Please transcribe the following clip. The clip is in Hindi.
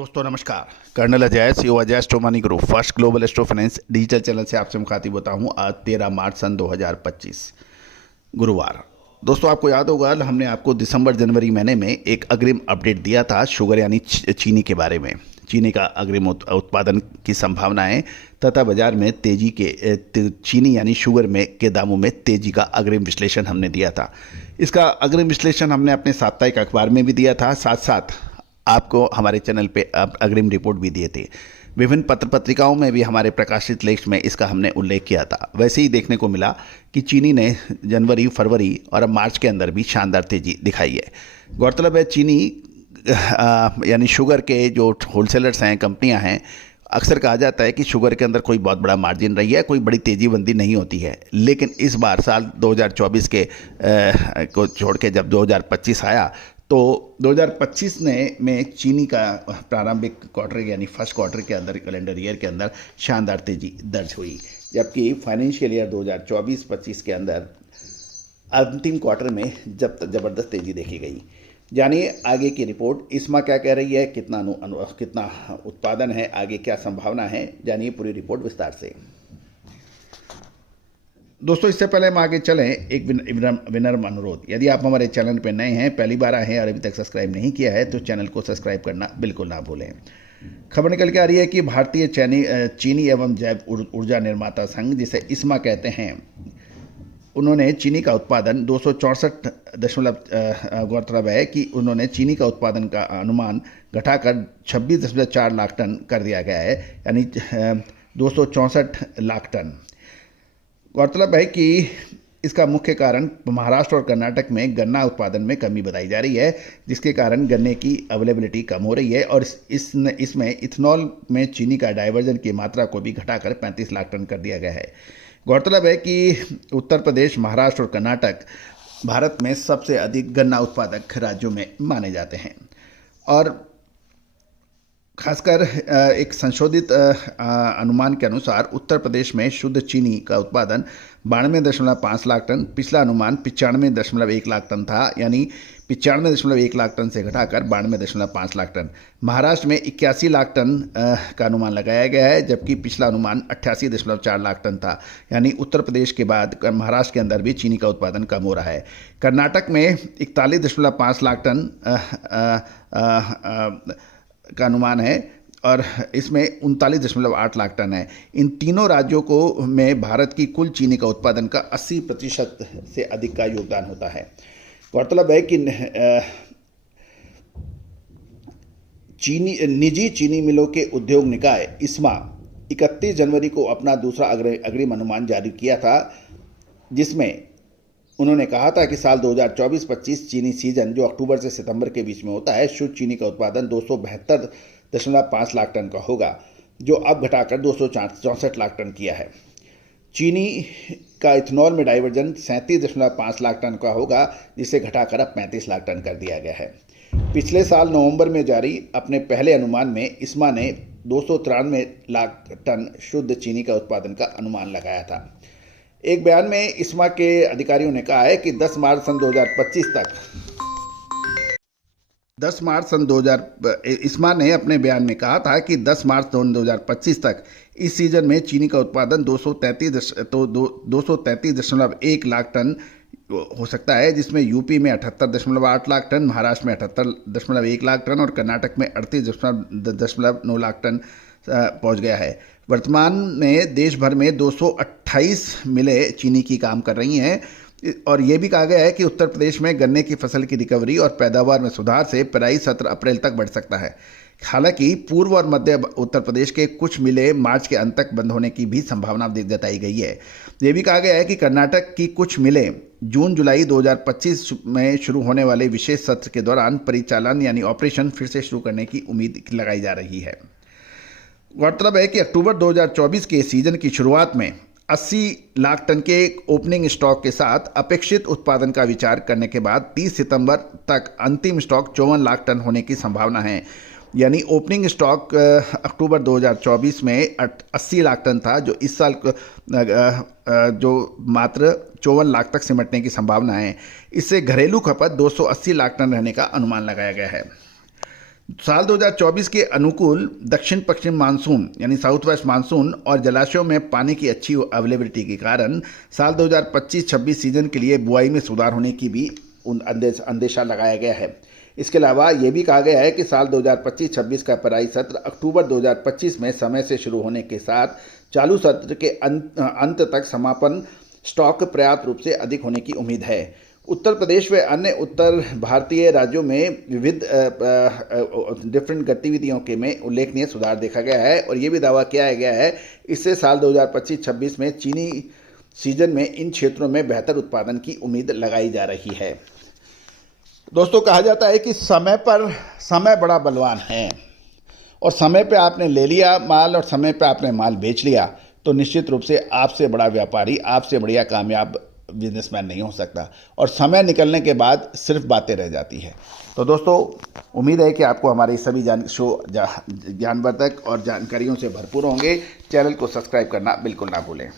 दोस्तों नमस्कार। Colonel Ajay CO Ajay astro money group first global astro finance digital channel से आपसे मुखातिब होता हूं। आज 13 मार्च सन 2025 गुरुवार। दोस्तों आपको याद होगा हमने आपको दिसंबर जनवरी महीने में एक अग्रिम अपडेट दिया था शुगर यानी चीनी के बारे में। चीनी का अग्रिम उत्पादन की संभावनाएं तथा बाजार में तेजी के चीनी यानी शुगर में के दामों में तेजी का अग्रिम विश्लेषण हमने दिया था। इसका अग्रिम विश्लेषण हमने अपने साप्ताहिक अखबार में भी दिया था, साथ साथ आपको हमारे चैनल पे अग्रिम रिपोर्ट भी दिए थे। विभिन्न पत्र पत्रिकाओं में भी हमारे प्रकाशित लेख में इसका हमने उल्लेख किया था। वैसे ही देखने को मिला कि चीनी ने जनवरी, फरवरी और अब मार्च के अंदर भी शानदार तेजी दिखाई है। गौरतलब है चीनी यानी शुगर के जो होलसेलर्स हैं, कंपनियां हैं, अक्सर कहा जाता है कि शुगर के अंदर कोई बहुत बड़ा मार्जिन रही है, कोई बड़ी तेजी बंदी नहीं होती है। लेकिन इस बार साल 2024 के को छोड़ के जब 2025 आया तो 2025 में चीनी का प्रारंभिक क्वार्टर यानी फर्स्ट क्वार्टर के अंदर, कैलेंडर ईयर के अंदर शानदार तेजी दर्ज हुई, जबकि फाइनेंशियल ईयर 2024-25 के अंदर अंतिम क्वार्टर में जब ज़बरदस्त तेजी देखी गई। जानिए आगे की रिपोर्ट। इस्मा क्या कह रही है, कितना उत्पादन है, आगे क्या संभावना है, जानिए पूरी रिपोर्ट विस्तार से। दोस्तों इससे पहले हम आगे चलें, एक विनम्र अनुरोध। यदि आप हमारे चैनल पर नए हैं, पहली बार आए हैं और अभी तक सब्सक्राइब नहीं किया है तो चैनल को सब्सक्राइब करना बिल्कुल ना भूलें। खबर निकल के आ रही है कि भारतीय चीनी एवं जैव ऊर्जा निर्माता संघ, जिसे इस्मा कहते हैं, उन्होंने चीनी का उत्पादन 264 गौरतलब है कि उन्होंने चीनी का उत्पादन का अनुमान घटाकर 26.4 लाख टन कर दिया गया है, यानी 264 लाख टन। गौरतलब है कि इसका मुख्य कारण महाराष्ट्र और कर्नाटक में गन्ना उत्पादन में कमी बताई जा रही है, जिसके कारण गन्ने की अवेलेबिलिटी कम हो रही है और इसमें इथेनॉल में चीनी का डाइवर्जन की मात्रा को भी घटाकर 35 लाख टन कर दिया गया है। गौरतलब है कि उत्तर प्रदेश, महाराष्ट्र और कर्नाटक भारत में सबसे अधिक गन्ना उत्पादक राज्यों में माने जाते हैं और खासकर एक संशोधित अनुमान के अनुसार उत्तर प्रदेश में शुद्ध चीनी का उत्पादन 92.5 लाख टन, पिछला अनुमान 95.1 लाख टन था, यानी 95.1 लाख टन से घटाकर 92.5 लाख टन। महाराष्ट्र में 81 लाख टन का अनुमान लगाया गया है, जबकि पिछला अनुमान 88.4 लाख टन था, यानी उत्तर प्रदेश के बाद महाराष्ट्र के अंदर भी चीनी का उत्पादन कम हो रहा है। कर्नाटक में 41.5 लाख टन का अनुमान है और इसमें 39.8 लाख टन है। इन तीनों राज्यों को में भारत की कुल चीनी का उत्पादन का 80% से अधिक का योगदान होता है। गौरतलब है कि निजी चीनी मिलों के उद्योग निकाय इस्मा 31 जनवरी को अपना दूसरा अग्रिम अनुमान जारी किया था, जिसमें उन्होंने कहा था कि साल 2024-25 चीनी सीजन, जो अक्टूबर से सितंबर के बीच में होता है, शुद्ध चीनी का उत्पादन 272.5 लाख टन का होगा, जो अब घटाकर 264 लाख टन किया है। चीनी का इथेनॉल में डाइवर्जन 37.5 लाख टन का होगा, जिसे घटाकर अब 35 लाख टन कर दिया गया है। पिछले साल नवंबर में जारी अपने पहले अनुमान में इस्मा ने 293 लाख टन शुद्ध चीनी का उत्पादन का अनुमान लगाया था। एक बयान में इस्मा के अधिकारियों ने कहा है कि 10 मार्च सन 2025 तक इस्मा ने अपने बयान में कहा था कि 10 मार्च 2025 तक इस सीजन में चीनी का उत्पादन 233.1 लाख टन हो सकता है, जिसमें यूपी में 78.8 लाख टन, महाराष्ट्र में 78.1 लाख टन और कर्नाटक में 38.9 लाख टन पहुंच गया है। वर्तमान में देश भर में 228 मिलें चीनी की काम कर रही हैं और ये भी कहा गया है कि उत्तर प्रदेश में गन्ने की फसल की रिकवरी और पैदावार में सुधार से पेराई सत्र अप्रैल तक बढ़ सकता है। हालांकि पूर्व और मध्य उत्तर प्रदेश के कुछ मिलें मार्च के अंत तक बंद होने की भी संभावना जताई गई है। ये भी कहा गया है कि कर्नाटक की कुछ मिलें जून-जुलाई 2025 में शुरू होने वाले विशेष सत्र के दौरान परिचालन यानी ऑपरेशन फिर से शुरू करने की उम्मीद लगाई जा रही है। गौरतलब है कि अक्टूबर 2024 के सीजन की शुरुआत में 80 लाख टन के ओपनिंग स्टॉक के साथ अपेक्षित उत्पादन का विचार करने के बाद 30 सितंबर तक अंतिम स्टॉक 54 लाख टन होने की संभावना है, यानी ओपनिंग स्टॉक अक्टूबर 2024 में 80 लाख टन था, जो इस साल जो मात्र 54 लाख तक सिमटने की संभावना है। इससे घरेलू खपत 280 लाख टन रहने का अनुमान लगाया गया है। साल 2024 के अनुकूल दक्षिण पश्चिम मानसून यानी साउथ वेस्ट मानसून और जलाशयों में पानी की अच्छी अवेलेबिलिटी के कारण साल 2025-26 सीजन के लिए बुआई में सुधार होने की भी अंदेशा लगाया गया है। इसके अलावा ये भी कहा गया है कि साल 2025-26 का पेराई सत्र अक्टूबर 2025 में समय से शुरू होने के साथ चालू सत्र के अंत तक समापन स्टॉक पर्याप्त रूप से अधिक होने की उम्मीद है। उत्तर प्रदेश व अन्य उत्तर भारतीय राज्यों में विविध डिफरेंट गतिविधियों के में उल्लेखनीय सुधार देखा गया है और ये भी दावा किया गया है इससे साल 2025-26 में चीनी सीजन में इन क्षेत्रों में बेहतर उत्पादन की उम्मीद लगाई जा रही है। दोस्तों, कहा जाता है कि समय बड़ा बलवान है और समय पे आपने ले लिया माल और समय पे आपने माल बेच लिया तो निश्चित रूप से आपसे बड़ा व्यापारी, आपसे बढ़िया कामयाब बिजनेसमैन नहीं हो सकता और समय निकलने के बाद सिर्फ बातें रह जाती है। तो दोस्तों, उम्मीद है कि आपको हमारे सभी ज्ञानवर्धक और जानकारियों से भरपूर होंगे। चैनल को सब्सक्राइब करना बिल्कुल ना भूलें।